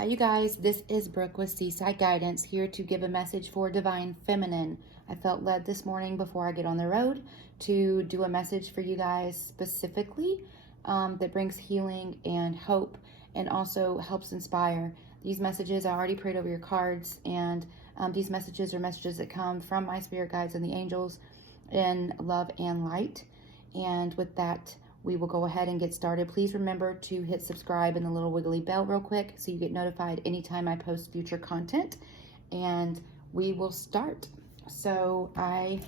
Hi you guys, this is Brooke with Seaside Guidance, here to give a message for Divine Feminine. I felt led this morning before I get on the road to do a message for you guys specifically that brings healing and hope and also helps inspire. These messages, I already prayed over your cards, and these messages are messages that come from my spirit guides and the angels in love and light. And with that, we will go ahead and get started. Please remember to hit subscribe and the little wiggly bell real quick so you get notified anytime I post future content, and we will start. So I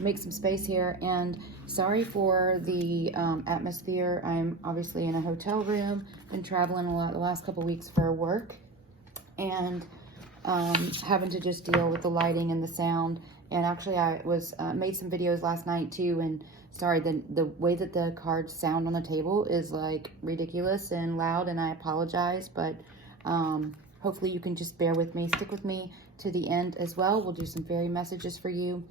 make some space here, and sorry for the atmosphere. I'm obviously in a hotel room, been traveling a lot the last couple weeks for work, and having to just deal with the lighting and the sound. And actually I was made some videos last night too, and sorry, the way that the cards sound on the table is like ridiculous and loud, and I apologize, but hopefully you can just bear with me, stick with me to the end as well. We'll do some fairy messages for you.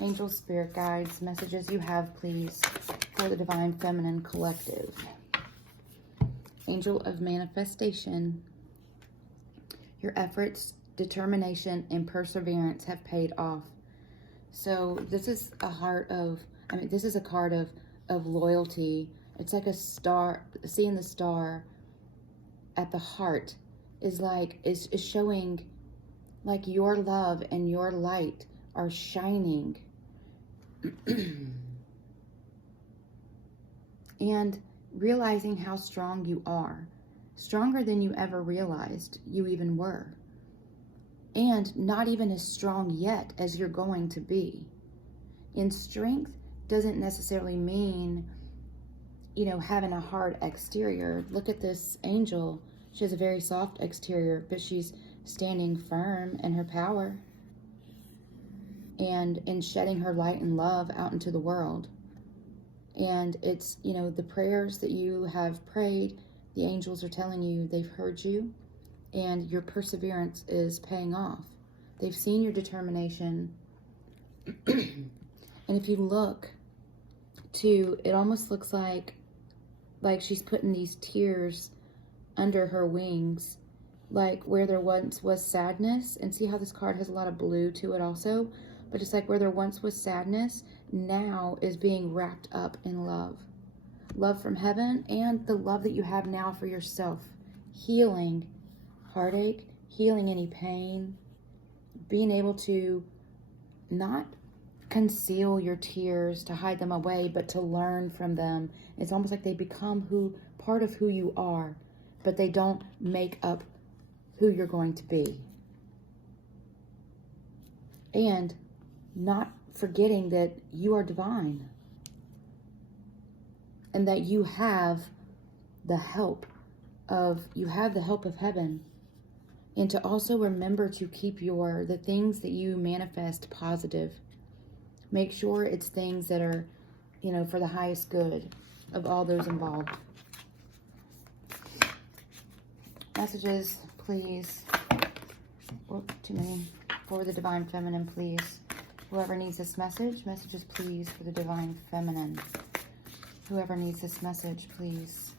Angels, spirit guides, messages you have, please, for the Divine Feminine Collective. Angel of Manifestation. Your efforts, determination, and perseverance have paid off. So this is a heart of, this is a card of loyalty. It's like a star. Seeing the star at the heart is showing like your love and your light are shining. And realizing how strong you are, stronger than you ever realized you even were. And not even as strong yet as you're going to be. And strength doesn't necessarily mean, having a hard exterior. Look at this angel. She has a very soft exterior, but she's standing firm in her power and in shedding her light and love out into the world. And it's, the prayers that you have prayed, the angels are telling you they've heard you. And your perseverance is paying off. They've seen your determination. And if you look to, it almost looks like she's putting these tears under her wings, like where there once was sadness. And see how this card has a lot of blue to it also? But it's like where there once was sadness, now is being wrapped up in love. Love from heaven, and the love that you have now for yourself. Healing heartache, healing any pain, being able to not conceal your tears, to hide them away, but to learn from them. It's almost like they become part of who you are, but they don't make up who you're going to be. And not forgetting that you are divine and that you have the help of heaven. And to also remember to keep the things that you manifest positive. Make sure it's things that are, for the highest good of all those involved. Messages, please. Oh, too many. For the Divine Feminine, please. Whoever needs this message, messages, please, for the Divine Feminine. Whoever needs this message, please.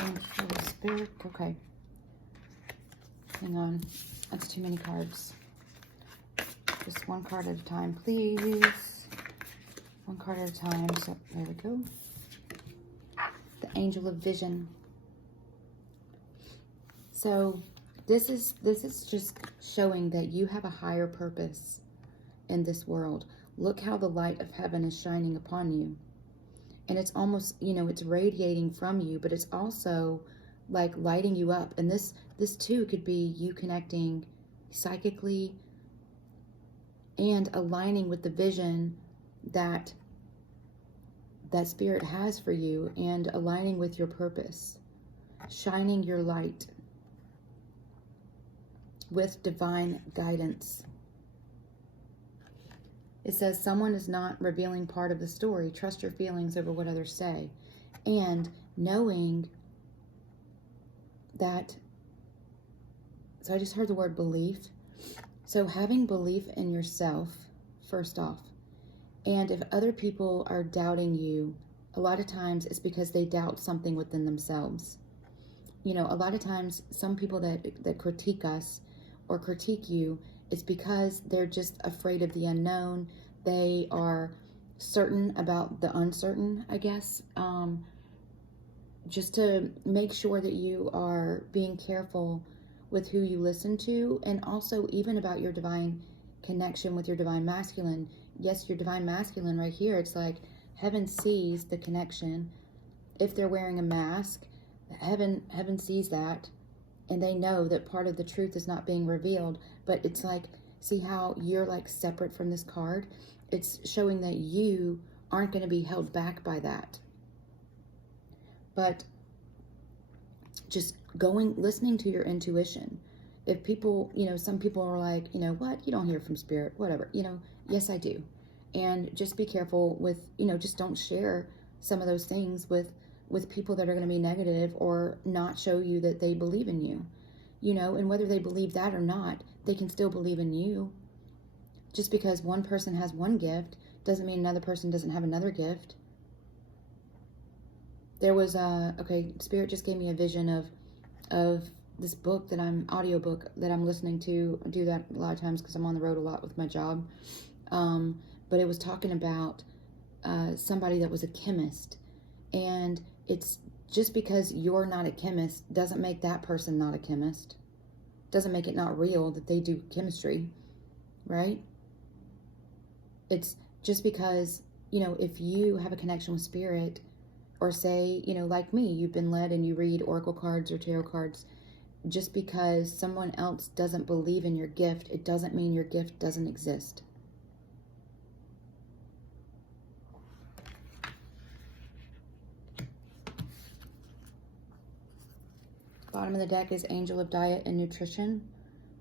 And for the Spirit, okay. Hang on, that's too many cards. Just one card at a time, please. One card at a time. So there we go. The Angel of Vision. So this is just showing that you have a higher purpose in this world. Look how the light of heaven is shining upon you. And it's almost, it's radiating from you, but it's also like lighting you up. And this too could be you connecting psychically and aligning with the vision that Spirit has for you, and aligning with your purpose, shining your light with divine guidance. It says someone is not revealing part of the story. Trust your feelings over what others say. And knowing that, so I just heard the word belief. So having belief in yourself, first off. And if other people are doubting you a lot of times it's because they doubt something within themselves. You know, a lot of times some people that critique us or critique you, it's because they're just afraid of the unknown. They are certain about the uncertain, I guess. Just to make sure that you are being careful with who you listen to, and also even about your divine connection with your divine masculine. Yes, your divine masculine right here, it's like heaven sees the connection. If they're wearing a mask, heaven sees that, and they know that part of the truth is not being revealed. But it's like, see how you're like separate from this card? It's showing that you aren't going to be held back by that. But just listening to your intuition. If people, you know, some people are like, you know what, you don't hear from spirit, whatever, you know, yes, I do. And just be careful with, you know, just don't share some of those things with people that are going to be negative or not show you that they believe in you, you know. And whether they believe that or not, they can still believe in you. Just because one person has one gift doesn't mean another person doesn't have another gift. There was Spirit just gave me a vision of this book audiobook that I'm listening to. I do that a lot of times because I'm on the road a lot with my job. But it was talking about somebody that was a chemist. And it's just because you're not a chemist doesn't make that person not a chemist. Doesn't make it not real that they do chemistry, right? It's just because, you know, if you have a connection with spirit, or say, you know, like me, you've been led and you read oracle cards or tarot cards, just because someone else doesn't believe in your gift, it doesn't mean your gift doesn't exist. Bottom of the deck is Angel of Diet and Nutrition,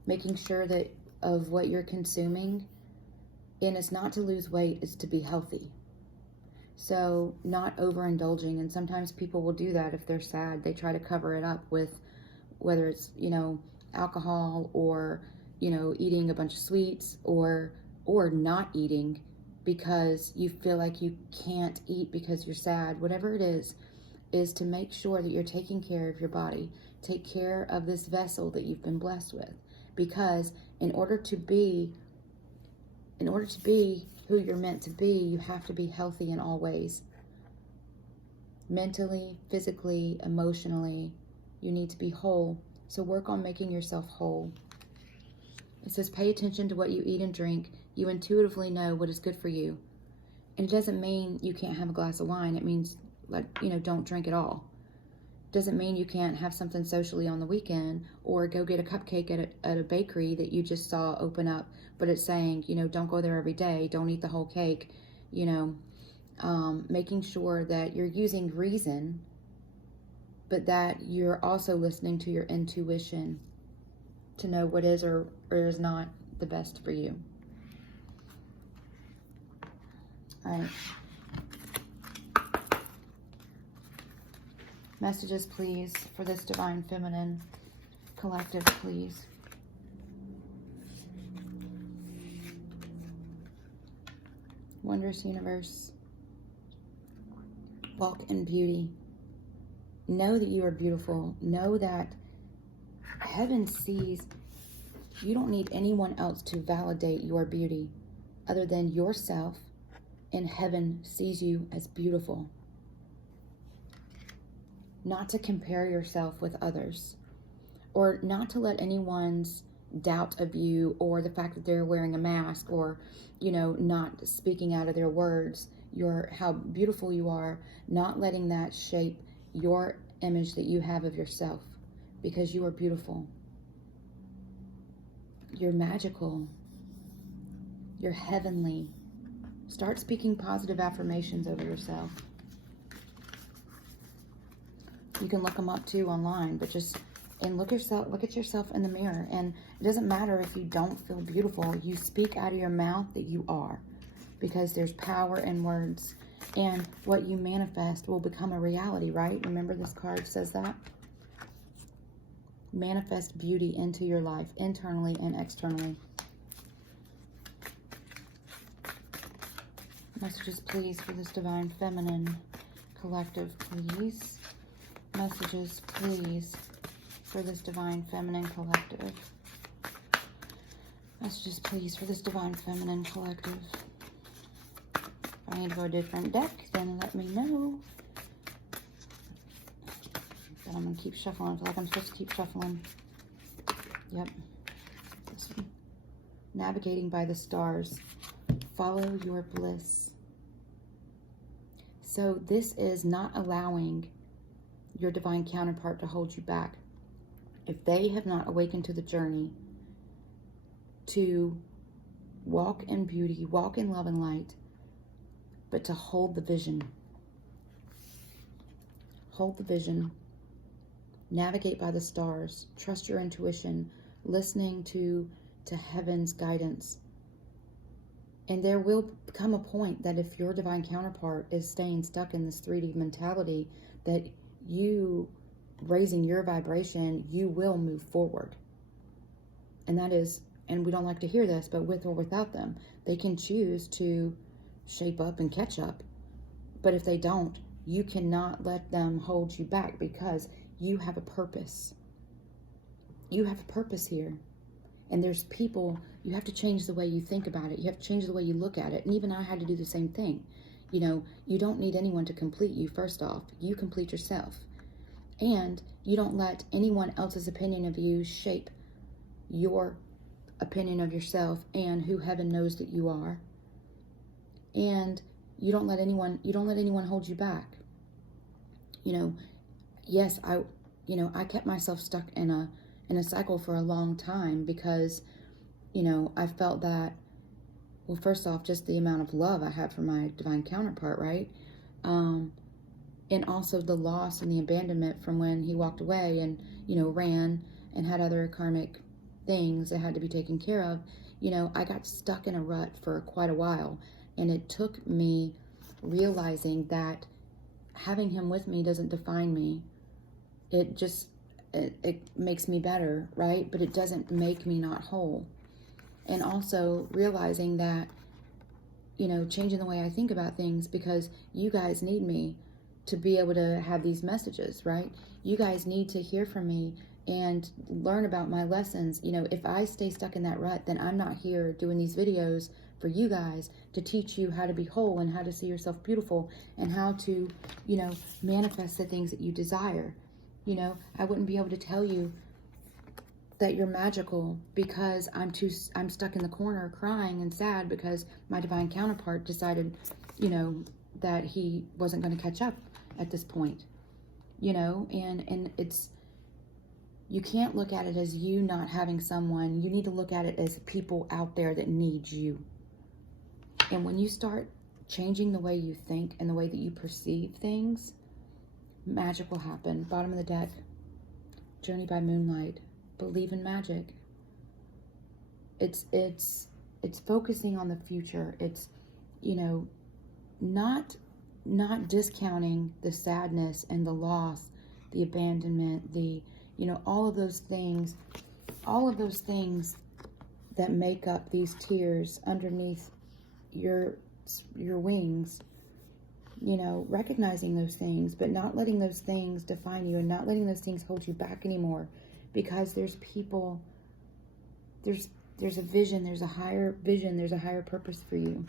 making sure that of what you're consuming, and it's not to lose weight, it's to be healthy. So not overindulging, and sometimes people will do that if they're sad. They try to cover it up with whether it's, you know, alcohol or, you know, eating a bunch of sweets or not eating because you feel like you can't eat because you're sad. Whatever it is to make sure that you're taking care of your body. Take care of this vessel that you've been blessed with, because in order to be who you're meant to be, you have to be healthy in all ways. Mentally, physically, emotionally, you need to be whole. So work on making yourself whole. It says, pay attention to what you eat and drink. You intuitively know what is good for you. And it doesn't mean you can't have a glass of wine. It means, like, you know, don't drink at all. Doesn't mean you can't have something socially on the weekend or go get a cupcake at a bakery that you just saw open up. But it's saying, you know, don't go there every day. Don't eat the whole cake. You know, making sure that you're using reason, but that you're also listening to your intuition to know what is or is not the best for you. All right. Messages, please, for this Divine Feminine Collective, please. Wondrous Universe, walk in beauty. Know that you are beautiful. Know that heaven sees. You don't need anyone else to validate your beauty other than yourself, and heaven sees you as beautiful. Not to compare yourself with others, or not to let anyone's doubt of you, or the fact that they're wearing a mask, or, you know, not speaking out of their words, how beautiful you are, not letting that shape your image that you have of yourself, because you are beautiful. You're magical. You're heavenly. Start speaking positive affirmations over yourself. You can look them up too online, but look at yourself in the mirror. And it doesn't matter if you don't feel beautiful. You speak out of your mouth that you are, because there's power in words, and what you manifest will become a reality, right? Remember, this card says that. Manifest beauty into your life, internally and externally. Messages, please, for this Divine Feminine collective, please. Messages, please, for this Divine Feminine collective. Messages, please, for this Divine Feminine collective. If I need to go a different deck, then let me know. But I'm going to keep shuffling. I feel like I'm supposed to keep shuffling. Yep. This one. Navigating by the stars. Follow your bliss. So this is not allowing your divine counterpart to hold you back. If they have not awakened to the journey to walk in beauty, walk in love and light, but to hold the vision. Hold the vision. Navigate by the stars. Trust your intuition. Listening to heaven's guidance. And there will come a point that if your divine counterpart is staying stuck in this 3D mentality, that you, raising your vibration, you will move forward. And that is, and we don't like to hear this, but with or without them, they can choose to shape up and catch up. But if they don't, you cannot let them hold you back, because you have a purpose. You have a purpose here. And there's people, you have to change the way you think about it. You have to change the way you look at it. And even I had to do the same thing. You know, you don't need anyone to complete you, first off. You complete yourself. And you don't let anyone else's opinion of you shape your opinion of yourself and who heaven knows that you are. And you don't let anyone hold you back. You know, yes, I kept myself stuck in a cycle for a long time because, you know, I felt that, well, first off, just the amount of love I had for my divine counterpart, right? And also the loss and the abandonment from when he walked away and, you know, ran and had other karmic things that had to be taken care of. You know, I got stuck in a rut for quite a while, and it took me realizing that having him with me doesn't define me. It just, it makes me better, right? But it doesn't make me not whole. And also realizing that, you know, changing the way I think about things, because you guys need me to be able to have these messages, right? You guys need to hear from me and learn about my lessons. You know, if I stay stuck in that rut, then I'm not here doing these videos for you guys to teach you how to be whole and how to see yourself beautiful and how to, you know, manifest the things that you desire. You know, I wouldn't be able to tell you that you're magical because I'm stuck in the corner crying and sad because my divine counterpart decided, you know, that he wasn't going to catch up at this point, you know, and it's, you can't look at it as you not having someone. You need to look at it as people out there that need you. And when you start changing the way you think and the way that you perceive things, magic will happen. Bottom of the deck, Journey by Moonlight. Believe in magic. It's focusing on the future. It's, you know, not discounting the sadness and the loss, the abandonment, the, you know, all of those things that make up these tears underneath your wings. You know, recognizing those things, but not letting those things define you and not letting those things hold you back anymore, because there's people, there's a vision, there's a higher vision, there's a higher purpose for you,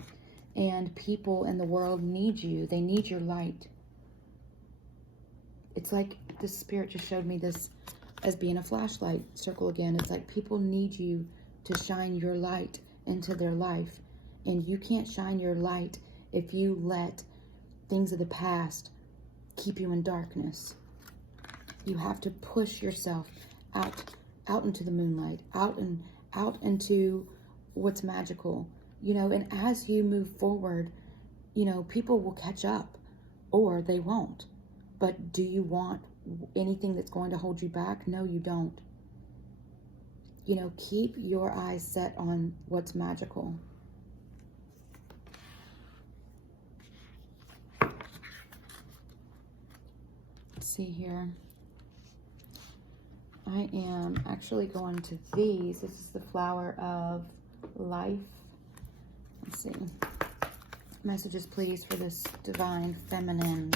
and people in the world need you. They need your light. It's like the spirit just showed me this as being a flashlight circle again. It's like people need you to shine your light into their life, and you can't shine your light if you let things of the past keep you in darkness. You have to push yourself out into the moonlight, out into what's magical, you know. And as you move forward, you know, people will catch up or they won't. But do you want anything that's going to hold you back? No, you don't. You know, keep your eyes set on what's magical. See here. I am actually going to these. This is the Flower of Life. Let's see. Messages, please, for this Divine Feminine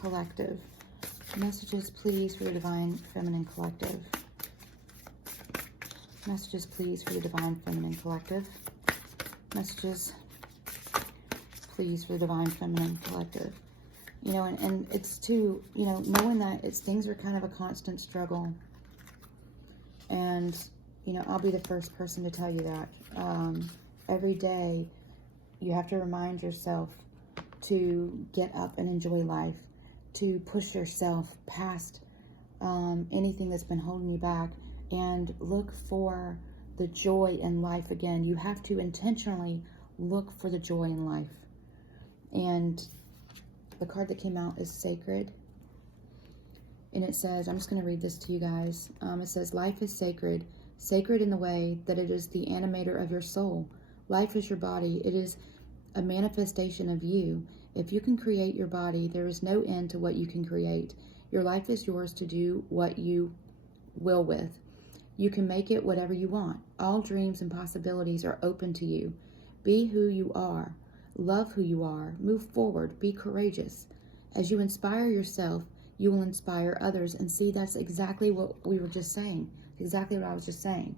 Collective. Messages, please, for the Divine Feminine Collective. Messages, please, for the Divine Feminine Collective. Messages, please, for the Divine Feminine Collective. You know, and it's too, you know, knowing that things are kind of a constant struggle. And, you know, I'll be the first person to tell you that. Every day, you have to remind yourself to get up and enjoy life, to push yourself past anything that's been holding you back, and look for the joy in life again. You have to intentionally look for the joy in life. And the card that came out is Sacred. And it says, I'm just going to read this to you guys. It says, life is sacred. Sacred in the way that it is the animator of your soul. Life is your body. It is a manifestation of you. If you can create your body, there is no end to what you can create. Your life is yours to do what you will with. You can make it whatever you want. All dreams and possibilities are open to you. Be who you are. Love who you are. Move forward. Be courageous. As you inspire yourself, you will inspire others. And see, that's exactly what we were just saying. Exactly what I was just saying.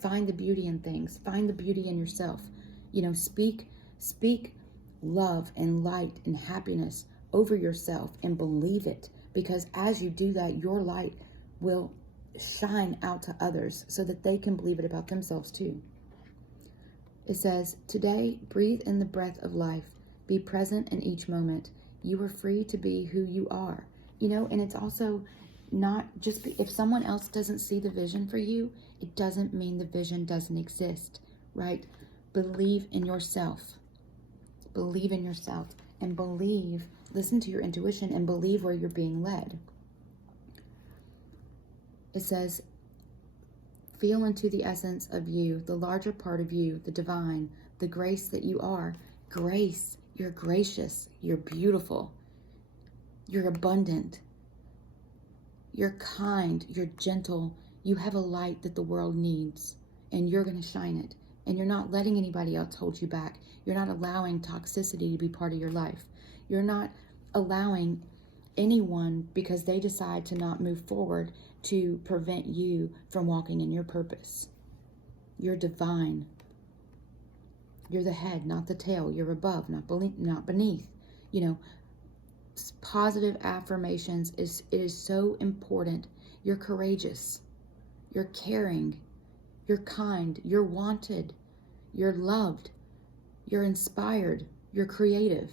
Find the beauty in things. Find the beauty in yourself. You know, speak love and light and happiness over yourself and believe it. Because as you do that, your light will shine out to others so that they can believe it about themselves too. It says, today, breathe in the breath of life. Be present in each moment. You are free to be who you are. You know, and it's also not just, if someone else doesn't see the vision for you, it doesn't mean the vision doesn't exist, right? Believe in yourself. Believe in yourself and believe, listen to your intuition and believe where you're being led. It says, feel into the essence of you, the larger part of you, the divine, the grace that you are. Grace, you're gracious, you're beautiful, you're abundant, you're kind, you're gentle. You have a light that the world needs, and you're going to shine it. And you're not letting anybody else hold you back. You're not allowing toxicity to be part of your life. You're not allowing anyone, because they decide to not move forward, to prevent you from walking in your purpose. You're divine. You're the head, not the tail. You're above, not beneath. You know, positive affirmations it is so important. You're courageous. You're caring. You're kind. You're wanted. You're loved. You're inspired. You're creative.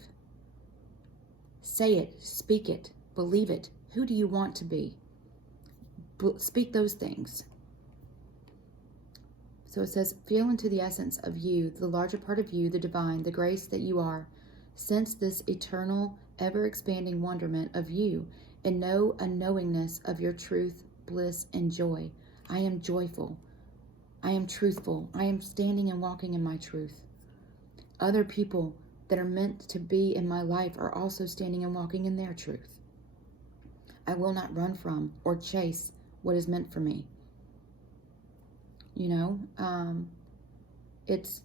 Say it. Speak it. Believe it. Who do you want to be? Speak those things. So it says, feel into the essence of you, the larger part of you, the divine, the grace that you are. Sense this eternal, ever-expanding wonderment of you, and know a knowingness of your truth, bliss, and joy. I am joyful. I am truthful. I am standing and walking in my truth. Other people that are meant to be in my life are also standing and walking in their truth. I will not run from or chase what is meant for me. You know, it's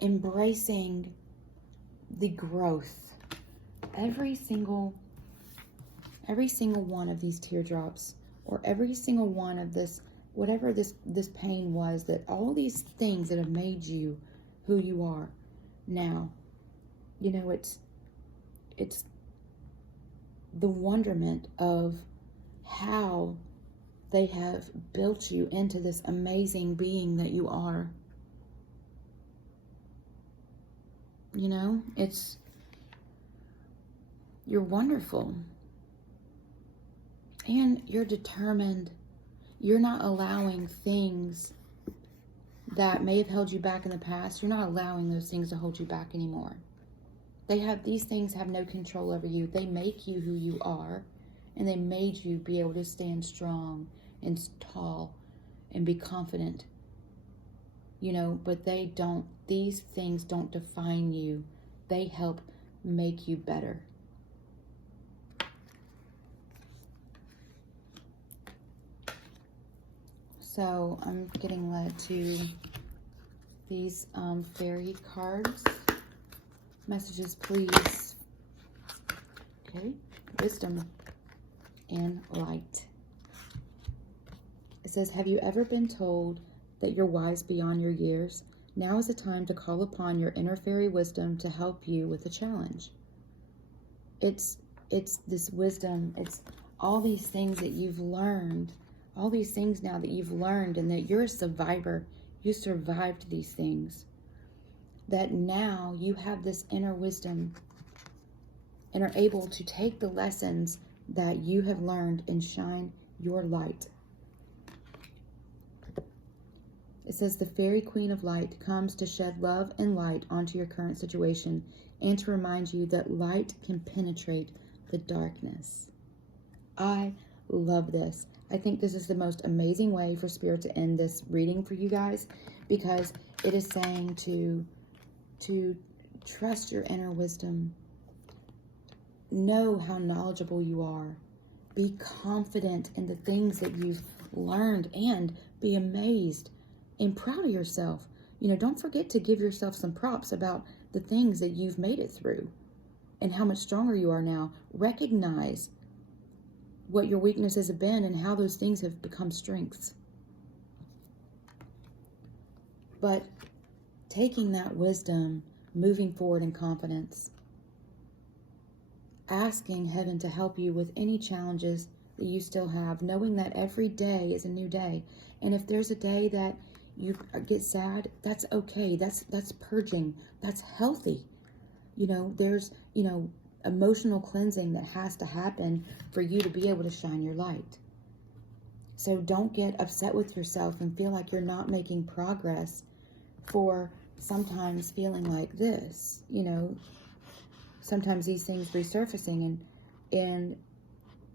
embracing the growth. Every single one of these teardrops, or every single one of this, whatever this pain was, that all these things that have made you who you are now, you know, it's the wonderment of how they have built you into this amazing being that you are. You know, you're wonderful. And you're determined. You're not allowing things that may have held you back in the past. You're not allowing those things to hold you back anymore. These things have no control over you. They make you who you are, and they made you be able to stand strong and tall and be confident. You know, but these things don't define you. They help make you better. So I'm getting led to these fairy cards. Messages, please, Okay, wisdom and light. It says, have you ever been told that you're wise beyond your years? Now is the time to call upon your inner fairy wisdom to help you with the challenge. It's this wisdom, it's all these things that you've learned, all these things now that you've learned, and that you're a survivor. You survived these things. That now you have this inner wisdom and are able to take the lessons that you have learned and shine your light. It says the fairy queen of light comes to shed love and light onto your current situation and to remind you that light can penetrate the darkness. I love this. I think this is the most amazing way for Spirit to end this reading for you guys, because it is saying to trust your inner wisdom. Know how knowledgeable you are. Be confident in the things that you've learned and be amazed and proud of yourself. You know, don't forget to give yourself some props about the things that you've made it through and how much stronger you are now. Recognize what your weaknesses have been and how those things have become strengths. But taking that wisdom, moving forward in confidence, asking heaven to help you with any challenges that you still have, knowing that every day is a new day. And if there's a day that you get sad, that's okay. That's purging. That's healthy. You know, there's, emotional cleansing that has to happen for you to be able to shine your light. So don't get upset with yourself and feel like you're not making progress for sometimes feeling like this. Sometimes these things resurfacing, and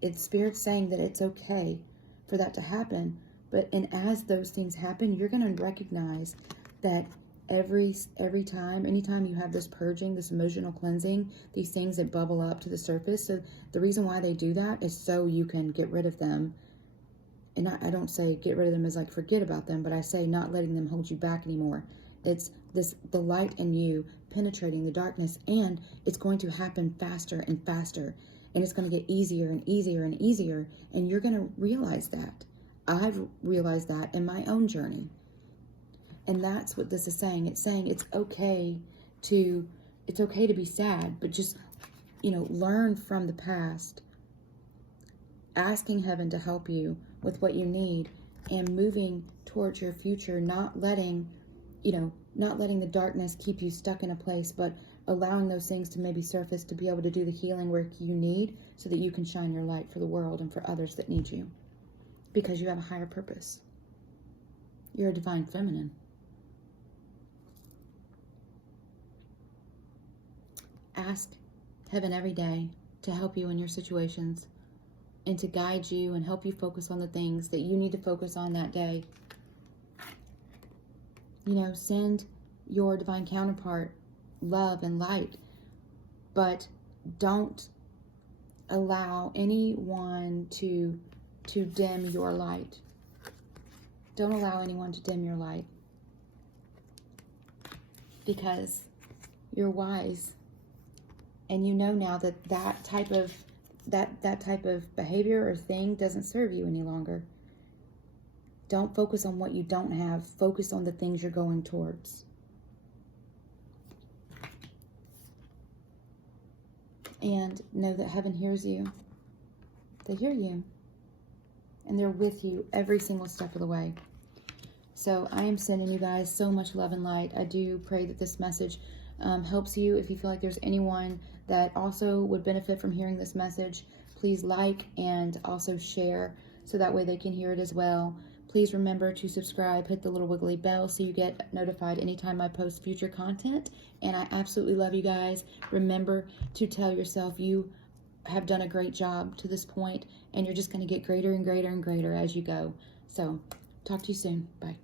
it's Spirit saying that it's okay for that to happen. And as those things happen, you're going to recognize that every time, anytime you have this purging, this emotional cleansing, these things that bubble up to the surface. So the reason why they do that is so you can get rid of them. And I don't say get rid of them as like forget about them, but I say not letting them hold you back anymore. It's the light in you penetrating the darkness, and it's going to happen faster and faster, and it's going to get easier and easier and easier, and you're going to realize that. I've realized that in my own journey. And that's what this is saying. It's saying it's okay to be sad, but just, learn from the past, asking heaven to help you with what you need and moving towards your future, not letting the darkness keep you stuck in a place, but allowing those things to maybe surface to be able to do the healing work you need so that you can shine your light for the world and for others that need you. Because you have a higher purpose. You're a divine feminine. Ask heaven every day to help you in your situations and to guide you and help you focus on the things that you need to focus on that day. Send your divine counterpart love and light, but don't allow anyone to dim your light. Don't allow anyone to dim your light, because you're wise, and you know now that type of behavior or thing doesn't serve you any longer. Don't focus on what you don't have. Focus on the things you're going towards. And know that heaven hears you. They hear you. And they're with you every single step of the way. So I am sending you guys so much love and light. I do pray that this message helps you. If you feel like there's anyone that also would benefit from hearing this message, please like and also share so that way they can hear it as well. Please remember to subscribe, hit the little wiggly bell so you get notified anytime I post future content. And I absolutely love you guys. Remember to tell yourself you have done a great job to this point, and you're just going to get greater and greater and greater as you go. So talk to you soon. Bye.